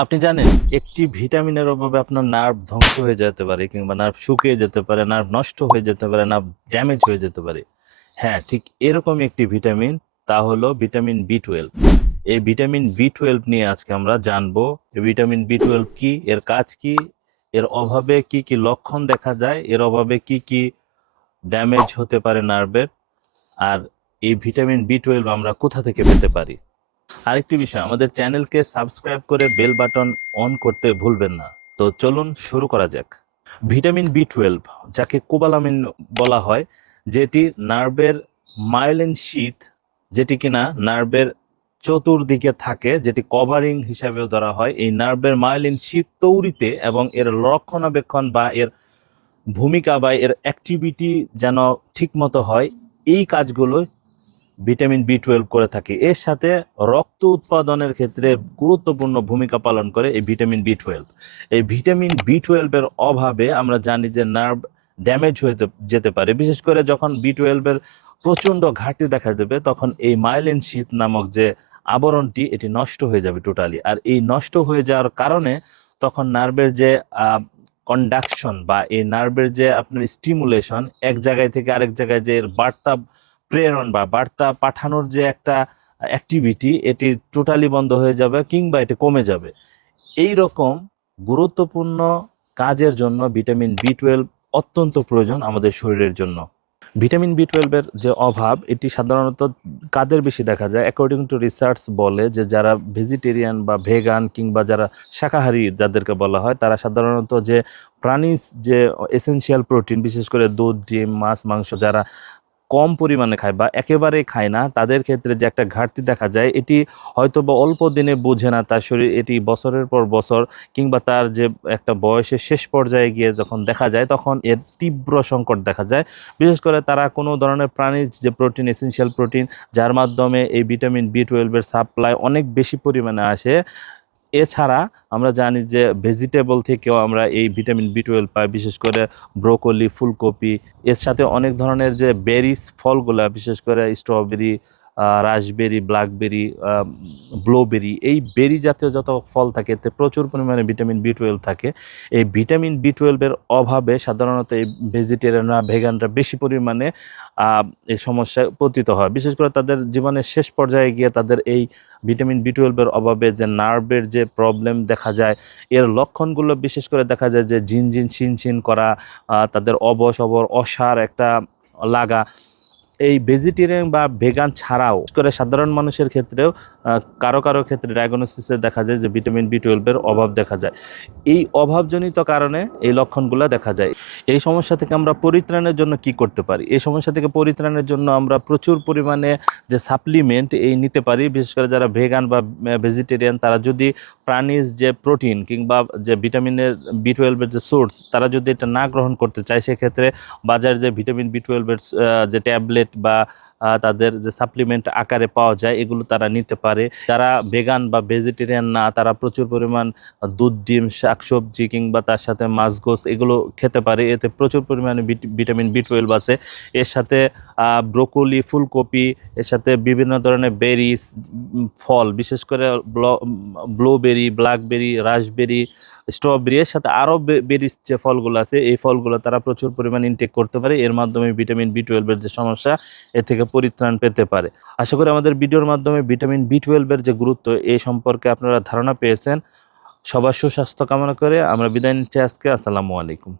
আপনি জানেন, একটি ভিটামিনের অভাবে আপনার নার্ভ ধ্বংস হয়ে যেতে পারে কিংবা নার্ভ শুকিয়ে যেতে পারে নার্ভ নষ্ট হয়ে যেতে পারে নার্ভ ড্যামেজ হয়ে যেতে পারে। হ্যাঁ ঠিক এরকম একটি ভিটামিন তা হলো ভিটামিন বি টুয়েলভ এই ভিটামিন বি টুয়েলভ নিয়ে আজকে আমরা জানব ভিটামিন বি টুয়েলভ কি, এর কাজ কি, এর অভাবে কি কি লক্ষণ দেখা যায়, এর অভাবে কি কি ড্যামেজ হতে পারে নার্ভের আর এই ভিটামিন বি টুয়েলভ আমরা কোথা থেকে পেতে পারি? আরেকটি বিষয়, আমাদের চ্যানেলকে সাবস্ক্রাইব করে বেল বাটন অন করতে ভুলবেন না। তো চলুন শুরু করা যাক। ভিটামিন বি টুয়েলভ যাকে কোবালামিন বলা হয়, যেটি নার্ভের মাইলিন শীত, যেটি কিনা নার্ভের চতুর্দিকে থাকে, যেটি কভারিং হিসাবেও ধরা হয়। এই নার্ভের মাইলিন শীত তৈরিতে এবং এর রক্ষণাবেক্ষণ বা এর ভূমিকা বা এর অ্যাক্টিভিটি যেন ঠিকমতো হয়, এই কাজগুলো ভিটামিন বি টুয়েলভ করে থাকে। এর সাথে রক্ত উৎপাদনের ক্ষেত্রে গুরুত্বপূর্ণ ভূমিকা পালন করে এই ভিটামিন বি টুয়েলভ এই ভিটামিন বি টুয়েলভের অভাবে আমরা জানি যে নার্ভ ড্যামেজ হয়ে যেতে পারে। বিশেষ করে যখন বি টুয়েলভের প্রচণ্ড ঘাটতি দেখা দেবে, তখন এই মাইলিন শীত নামক যে আবরণটি, এটি নষ্ট হয়ে যাবে টোটালি আর এই নষ্ট হয়ে যাওয়ার কারণে তখন নার্ভের যে কন্ডাকশন বা এই নার্ভের যে আপনার স্টিমুলেশন এক জায়গায় থেকে আরেক জায়গায় যে বার্তা প্রেরণ বা বার্তা পাঠানোর যে একটা অ্যাক্টিভিটি এটি টোটালি বন্ধ হয়ে যাবে কিংবা এটি কমে যাবে। এই রকম গুরুত্বপূর্ণ কাজের জন্য ভিটামিন বি টুয়েলভ অত্যন্ত প্রয়োজন আমাদের শরীরের জন্য। ভিটামিন বি টুয়েলভের যে অভাব, এটি সাধারণত কাদের বেশি দেখা যায়? অ্যাকর্ডিং টু রিসার্চ বলে যে যারা ভেজিটেরিয়ান বা ভেগান কিংবা যারা শাকাহারী যাদেরকে বলা হয়, তারা সাধারণত যে প্রাণীজ যে এসেনশিয়াল প্রোটিন বিশেষ করে দুধ, ডিম, মাছ, মাংস, যারা কম পরিমাণে খায় বা একেবারেই খায় না, তাদের ক্ষেত্রে যে একটা ঘাটতি দেখা যায়, এটি হয়তো বা অল্প দিনে বোঝে না তার শরীর, এটি বছরের পর বছর কিংবা তার যে একটা বয়সের শেষ পর্যায়ে গিয়ে যখন দেখা যায়, তখন এর তীব্র সংকট দেখা যায়। বিশেষ করে তারা কোনো ধরনের প্রাণীর যে প্রোটিন এসেনশিয়াল প্রোটিন যার মাধ্যমে এই ভিটামিন বি টুয়েলভের সাপ্লাই অনেক বেশি পরিমাণে আসে এছাড়া আমরা জানি যে ভেজিটেবল থেকেও আমরা এই ভিটামিন বি টুয়েলভ পাই বিশেষ করে ব্রোকলি ফুলকপি, এর সাথে অনেক ধরনের যে বেরিস ফলগুলা, বিশেষ করে স্ট্রবেরি রাসবেরি ব্ল্যাকবেরি ব্লুবেরি এই বেরি জাতীয় যত ফল থাকে, এতে প্রচুর পরিমাণে ভিটামিন বি টুয়েলভ থাকে। এই ভিটামিন বি টুয়েলভের অভাবে সাধারণত এই ভেজিটেরিয়ানরা ভেগানরা বেশি পরিমাণে এই সমস্যায় পতিত হয়। বিশেষ করে তাদের জীবনের শেষ পর্যায়ে গিয়ে তাদের এই ভিটামিন বি টুয়েলভের অভাবে যে নার্ভের যে প্রবলেম দেখা যায়, এর লক্ষণগুলো বিশেষ করে দেখা যায় যে ঝিনঝিন ছিনছিন করা তাদের অবস অবর অসার একটা লাগা এই ভেজিটেরিয়ান বা ভেগান ছাড়াও করে সাধারণ মানুষের ক্ষেত্রেও কারও কারও ক্ষেত্রে ডায়াগনোসিসে দেখা যায় যে ভিটামিন বি টুয়েলভের অভাব দেখা যায়। এই অভাবজনিত কারণে এই লক্ষণগুলো দেখা যায়। এই সমস্যা থেকে আমরা পরিত্রাণের জন্য কি করতে পারি? এই সমস্যা থেকে পরিত্রাণের জন্য আমরা প্রচুর পরিমাণে যে সাপ্লিমেন্ট এই নিতে পারি। বিশেষ করে যারা ভেগান বা ভেজিটেরিয়ান তারা যদি প্রাণীজ যে প্রোটিন কিংবা যে ভিটামিনের বি টুয়েলভের যে সোর্স তারা যদি এটা না গ্রহণ করতে চায়, সেক্ষেত্রে বাজার যে ভিটামিন বি টুয়েলভের যে ট্যাবলেট বা তাদের যে সাপ্লিমেন্ট আকারে পাওয়া যায়, এগুলো তারা নিতে পারে। যারা ভেগান বা ভেজিটেরিয়ান না, তারা প্রচুর পরিমাণ দুধ, ডিম, শাকসবজি কিংবা তার সাথে মাছ, গোস এগুলো খেতে পারে। এতে প্রচুর পরিমাণে ভিটামিন বি টুয়েলভ আছে। এর সাথে ব্রোকলি, ফুলকপি, এর সাথে বিভিন্ন ধরনের বেরিস ফল, বিশেষ করে ব্লুবেরি, ব্ল্যাকবেরি, রাসবেরি, স্ট্রবেরি, এর সাথে আরও বেরিস যে ফলগুলো আছে, এই ফলগুলো তারা প্রচুর পরিমাণ ইনটেক করতে পারে। এর মাধ্যমে ভিটামিন বি টুয়েলভের যে সমস্যা, এ থেকে পরিত্রাণ পেতে পারে। আশা করি আমাদের ভিডিওর মাধ্যমে ভিটামিন বি টুয়েলভের যে গুরুত্ব এই সম্পর্কে আপনারা ধারণা পেয়েছেন। সবার সুস্বাস্থ্য কামনা করে আমরা বিদায় নিচ্ছি আজকে। আসসালামু আলাইকুম।